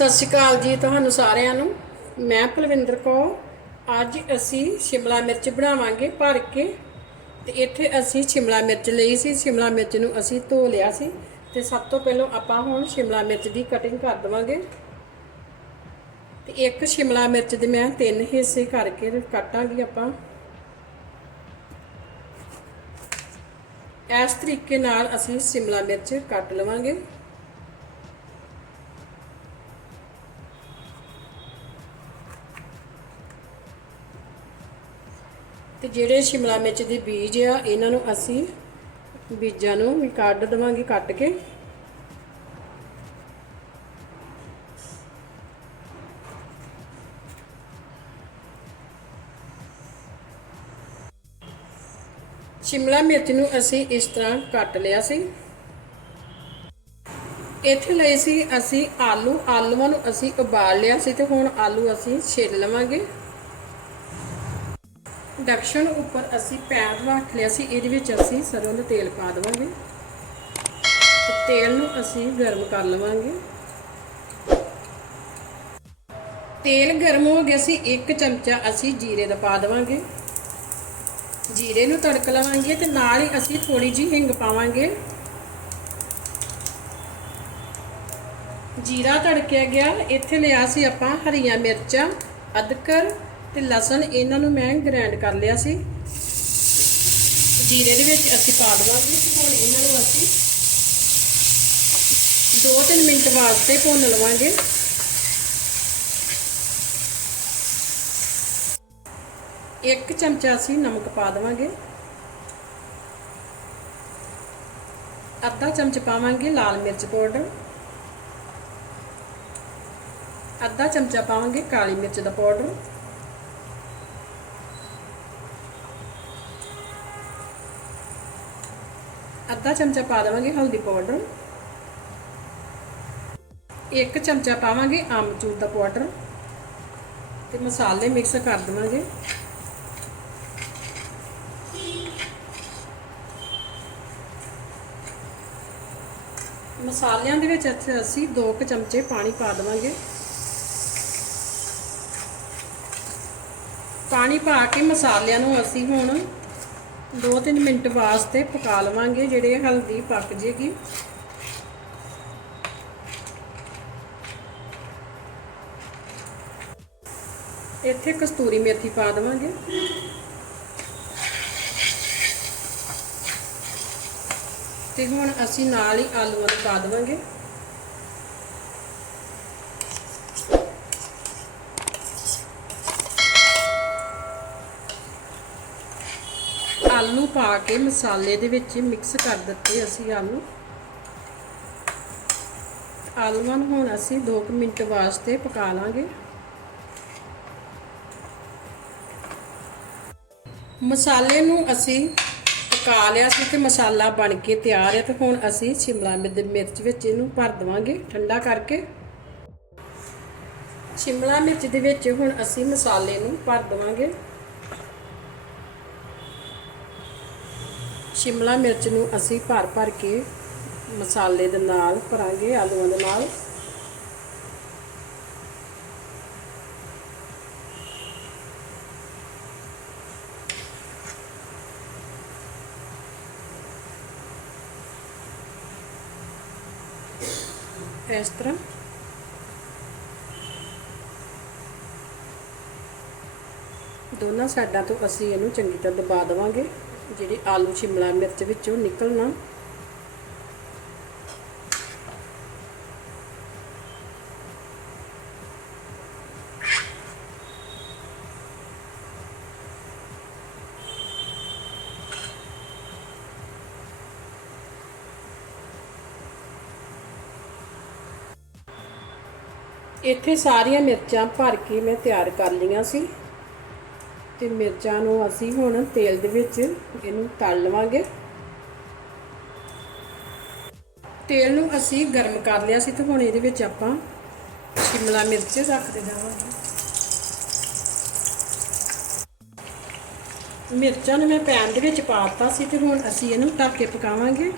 ਸਤਿ ਸ਼੍ਰੀ ਅਕਾਲ ਜੀ ਤੁਹਾਨੂੰ ਸਾਰਿਆਂ ਨੂੰ। ਮੈਂ ਪਲਵਿੰਦਰ ਕੌਰ। ਅੱਜ ਅਸੀਂ ਸ਼ਿਮਲਾ ਮਿਰਚ ਬਣਾਵਾਂਗੇ ਭਰ ਕੇ। ਤੇ ਇੱਥੇ ਅਸੀਂ ਸ਼ਿਮਲਾ ਮਿਰਚ ਲਈ ਸੀ। ਸ਼ਿਮਲਾ ਮਿਰਚ ਨੂੰ ਅਸੀਂ ਧੋ ਲਿਆ ਸੀ। ਤੇ ਸਭ ਤੋਂ ਪਹਿਲਾਂ ਆਪਾਂ ਹੁਣ ਸ਼ਿਮਲਾ ਮਿਰਚ ਦੀ ਕਟਿੰਗ ਕਰ ਦਵਾਂਗੇ। ਤੇ ਇੱਕ ਸ਼ਿਮਲਾ ਮਿਰਚ ਦੇ ਮੈਂ ਤਿੰਨ ਹਿੱਸੇ ਕਰਕੇ ਕੱਟਾਂਗੀ ਆਪਾਂ। ਇਸ ਤਰੀਕੇ ਨਾਲ ਅਸੀਂ ਸ਼ਿਮਲਾ ਮਿਰਚ ਕੱਟ ਲਵਾਂਗੇ। ਜਿਹੜੇ ਸ਼ਿਮਲਾ ਮਿਰਚ ਦੇ ਬੀਜ ਆ, ਇਹਨਾਂ ਨੂੰ ਅਸੀਂ ਬੀਜਾਂ ਨੂੰ ਵੀ ਕੱਢ ਦਵਾਂਗੇ, ਕੱਟ ਕੇ। ਸ਼ਿਮਲਾ ਮਿਰਚ ਨੂੰ ਅਸੀਂ ਇਸ ਤਰ੍ਹਾਂ ਕੱਟ ਲਿਆ ਸੀ। ਇੱਥੇ ਲਈ ਸੀ ਅਸੀਂ ਆਲੂ, ਆਲੂਆਂ ਨੂੰ ਅਸੀਂ ਉਬਾਲ ਲਿਆ ਸੀ ਤੇ ਹੁਣ ਆਲੂ ਅਸੀਂ ਛਿੱਲ ਲਵਾਂਗੇ। ਡਕਸ਼ਨ ਉੱਪਰ ਅਸੀਂ ਪੈਨ ਰੱਖ ਲਿਆ ਸੀ, ਇਹਦੇ ਵਿੱਚ ਅਸੀਂ ਸਰੋਂ ਦਾ ਤੇਲ ਪਾ ਦੇਵਾਂਗੇ। ਤੇ ਤੇਲ ਨੂੰ ਅਸੀਂ ਗਰਮ ਕਰ ਲਵਾਂਗੇ। ਤੇਲ ਗਰਮ ਹੋ ਗਿਆ ਸੀ, ਇੱਕ ਚਮਚਾ ਅਸੀਂ ਜੀਰੇ ਦਾ ਪਾ ਦੇਵਾਂਗੇ। ਜੀਰੇ ਨੂੰ ਤੜਕ ਲਵਾਂਗੇ ਤੇ ਨਾਲ ਹੀ ਅਸੀਂ ਥੋੜੀ ਜਿਹੀ ਹਿੰਗ ਪਾਵਾਂਗੇ। ਜੀਰਾ ਤੜਕਿਆ ਗਿਆ, ਇੱਥੇ ਲਿਆ ਸੀ ਆਪਾਂ ਹਰੀਆਂ ਮਿਰਚਾਂ, ਅਦਰਕ ਤੇ ਲਸਣ ਇਹਨਾਂ ਨੂੰ ਮੈਂ ਗ੍ਰਾਈਂਡ ਕਰ ਲਿਆ ਸੀ। ਜੀਰੇ ਦੇ ਵਿੱਚ ਅਸੀਂ ਪਾ ਦਵਾਂਗੇ ਹੁਣ ਇਹਨਾਂ ਨੂੰ ਅਸੀਂ 2-3 ਮਿੰਟ ਵਾਸਤੇ ਭੁੰਨ ਲਵਾਂਗੇ। ਇੱਕ ਚਮਚਾ ਅਸੀਂ ਨਮਕ ਪਾ ਦਵਾਂਗੇ। ਅੱਧਾ ਚਮਚ ਪਾਵਾਂਗੇ ਲਾਲ ਮਿਰਚ ਪਾਊਡਰ। ਅੱਧਾ ਚਮਚਾ ਪਾਵਾਂਗੇ ਕਾਲੀ ਮਿਰਚ ਦਾ ਪਾਊਡਰ। ਅੱਧਾ ਚਮਚਾ ਪਾ ਦੇਵਾਂਗੇ ਹਲਦੀ ਪਾਊਡਰ। ਇੱਕ ਚਮਚਾ ਪਾਵਾਂਗੇ ਆਮਚੂਰ ਦਾ ਪਾਊਡਰ। ਤੇ ਮਸਾਲੇ ਮਿਕਸ ਕਰ ਦੇਵਾਂਗੇ। ਮਸਾਲਿਆਂ ਦੇ ਵਿੱਚ ਅਸੀਂ 2 ਕੁ ਚਮਚੇ ਪਾਣੀ ਪਾ ਦੇਵਾਂਗੇ। ਪਾਣੀ ਪਾ ਕੇ ਮਸਾਲਿਆਂ ਨੂੰ ਅਸੀਂ ਹੁਣ 2-3 ਮਿੰਟ ਵਾਸਤੇ ਪਕਾ ਲਵਾਂਗੇ ਜਿਹੜੇ ਹਲਦੀ ਪੱਕ ਜੇਗੀ। ਇੱਥੇ ਕਸਤੂਰੀ ਮੇਥੀ ਪਾ ਦੇਵਾਂਗੇ। ਤੇ ਹੁਣ ਅਸੀਂ ਨਾਲ ਹੀ ਆਲੂਆਂ ਨੂੰ ਪਾ ਦੇਵਾਂਗੇ। ਆਲੂ ਪਾ ਕੇ ਮਸਾਲੇ ਦੇ ਵਿੱਚ ਮਿਕਸ ਕਰ ਦਿੱਤੇ ਅਸੀਂ ਆਲੂ। ਆਲੂਆਂ ਨੂੰ ਹੁਣ ਅਸੀਂ 2 ਮਿੰਟ ਵਾਸਤੇ ਪਕਾ ਲਾਂਗੇ। ਮਸਾਲੇ ਨੂੰ ਅਸੀਂ ਪਕਾ ਲਿਆ ਸੀ ਤੇ ਮਸਾਲਾ ਬਣ ਕੇ ਤਿਆਰ ਹੈ ਤੇ ਹੁਣ ਅਸੀਂ ਸ਼ਿਮਲਾ ਮਿਰਚ ਵਿੱਚ ਇਹਨੂੰ ਭਰ ਦਵਾਂਗੇ ਠੰਡਾ ਕਰਕੇ। ਸ਼ਿਮਲਾ ਮਿਰਚ ਦੇ ਵਿੱਚ ਹੁਣ ਅਸੀਂ ਮਸਾਲੇ ਨੂੰ ਭਰ ਦਵਾਂਗੇ। ਸ਼ਿਮਲਾ ਮਿਰਚ ਨੂੰ ਅਸੀਂ ਭਰ ਭਰ ਕੇ ਮਸਾਲੇ ਦੇ ਨਾਲ ਭਰਾਂਗੇ, ਆਲੂਆਂ ਦੇ ਨਾਲ। ਇਸ ਤਰ੍ਹਾਂ। ਦੋਨਾਂ ਸਾਈਡਾਂ ਤੋਂ ਅਸੀਂ ਇਹਨੂੰ ਚੰਗੀ ਤਰ੍ਹਾਂ ਦਬਾ ਦੇਵਾਂਗੇ। ਜਿਹੜੇ ਆਲੂ, ਸ਼ਿਮਲਾ ਮਿਰਚ ਵਿੱਚੋਂ ਨਿਕਲਣਾ। ਇੱਥੇ ਸਾਰੀਆਂ ਮਿਰਚਾਂ ਭਰ ਕੇ ਮੈਂ ਤਿਆਰ ਕਰ ਲਈਆਂ ਸੀ। ਤੇ ਮਿਰਚਾਂ ਨੂੰ ਅਸੀਂ ਹੁਣ ਤੇਲ ਦੇ ਵਿੱਚ ਇਹਨੂੰ ਤਲ ਲਵਾਂਗੇ। ਤੇਲ ਨੂੰ ਅਸੀਂ ਗਰਮ ਕਰ ਲਿਆ ਸੀ ਤੇ ਹੁਣ ਇਹਦੇ ਵਿੱਚ ਆਪਾਂ ਸ਼ਿਮਲਾ ਮਿਰਚ ਰੱਖ ਦੇ ਜਾਵਾਂਗੇ। ਮਿਰਚਾਂ ਨੂੰ ਮੈਂ ਪੈਨ ਦੇ ਵਿੱਚ ਪਾਤਾ ਸੀ ਤੇ ਹੁਣ ਅਸੀਂ ਇਹਨੂੰ ਢੱਕ ਕੇ ਪਕਾਵਾਂਗੇ।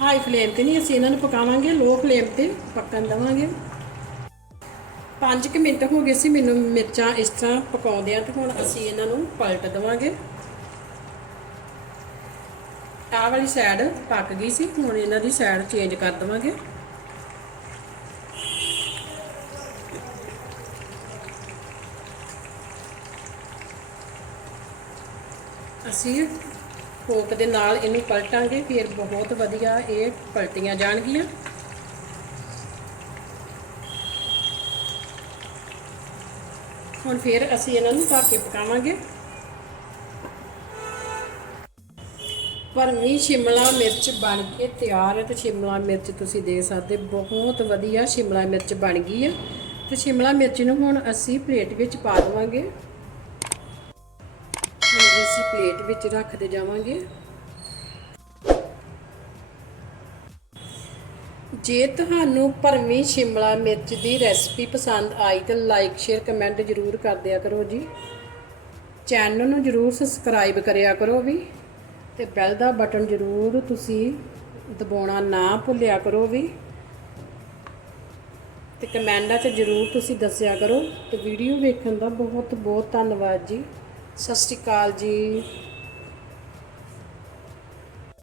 ਹਾਈ ਫਲੇਮ ਤੇ ਨਹੀਂ, ਅਸੀਂ ਇਹਨਾਂ ਨੂੰ ਪਕਾਵਾਂਗੇ, ਲੋ ਫਲੇਮ ਤੇ ਪੱਕਣ ਦੇਵਾਂਗੇ। 5 ਮਿੰਟ ਹੋ ਗਏ ਸੀ ਮੈਨੂੰ ਮਿਰਚਾਂ ਇਸ ਤਰ੍ਹਾਂ ਪਕਾਉਂਦੇ ਪਕਾਉਂਦਿਆਂ ਤੇ ਹੁਣ ਅਸੀਂ ਇਹਨਾਂ ਨੂੰ ਪਲਟ ਦੇਵਾਂਗੇ। ਆਹ ਵਾਲੀ ਸਾਈਡ ਪੱਕ ਗਈ ਸੀ, ਹੁਣ ਇਹਨਾਂ ਦੀ ਸਾਈਡ ਚੇਂਜ ਕਰ ਦੇਵਾਂਗੇ। ਅਸੀਂ ਫੋਕ ਦੇ ਨਾਲ ਇਹਨੂੰ ਪਲਟਾਂਗੇ, ਫਿਰ ਬਹੁਤ ਵਧੀਆ ਇਹ ਪਲਟੀਆਂ ਜਾਣਗੀਆਂ। ਹੁਣ ਫਿਰ ਅਸੀਂ ਇਹਨਾਂ ਨੂੰ ਪਾ ਕੇ ਪਕਾਵਾਂਗੇ। ਭਰਮੀ ਸ਼ਿਮਲਾ ਮਿਰਚ ਬਣ ਕੇ ਤਿਆਰ ਹੈ ਤੇ ਸ਼ਿਮਲਾ ਮਿਰਚ ਤੁਸੀਂ ਦੇ ਸਕਦੇ, ਬਹੁਤ ਵਧੀਆ ਸ਼ਿਮਲਾ ਮਿਰਚ ਬਣ ਗਈ ਹੈ ਤੇ ਸ਼ਿਮਲਾ ਮਿਰਚ ਨੂੰ ਹੁਣ ਅਸੀਂ ਪਲੇਟ ਵਿੱਚ ਪਾ ਦੇਵਾਂਗੇ। ਹੁਣ ਅਸੀਂ ਪਲੇਟ ਵਿੱਚ ਰੱਖਦੇ ਜਾਵਾਂਗੇ। ਜੇ ਤੁਹਾਨੂੰ ਭਰਵੀਂ ਸ਼ਿਮਲਾ ਮਿਰਚ ਦੀ ਰੈਸਪੀ ਪਸੰਦ ਆਈ ਤਾਂ ਲਾਈਕ ਸ਼ੇਅਰ ਕਮੈਂਟ ਜ਼ਰੂਰ ਕਰ ਦਿਆ ਕਰੋ ਜੀ। ਚੈਨਲ ਨੂੰ ਜ਼ਰੂਰ ਸਬਸਕ੍ਰਾਈਬ ਕਰਿਆ ਕਰੋ ਵੀ ਤੇ ਬੈਲ ਦਾ ਬਟਨ ਜ਼ਰੂਰ ਤੁਸੀਂ ਦਬਾਉਣਾ ਨਾ ਭੁੱਲਿਆ ਕਰੋ ਵੀ। ਤੇ ਕਮੈਂਟਾਂ 'ਚ ਜ਼ਰੂਰ ਤੁਸੀਂ ਦੱਸਿਆ ਕਰੋ ਤੇ ਵੀਡੀਓ ਵੇਖਣ ਦਾ ਬਹੁਤ ਬਹੁਤ ਧੰਨਵਾਦ ਜੀ। ਸਤਿ ਸ਼੍ਰੀ ਅਕਾਲ ਜੀ।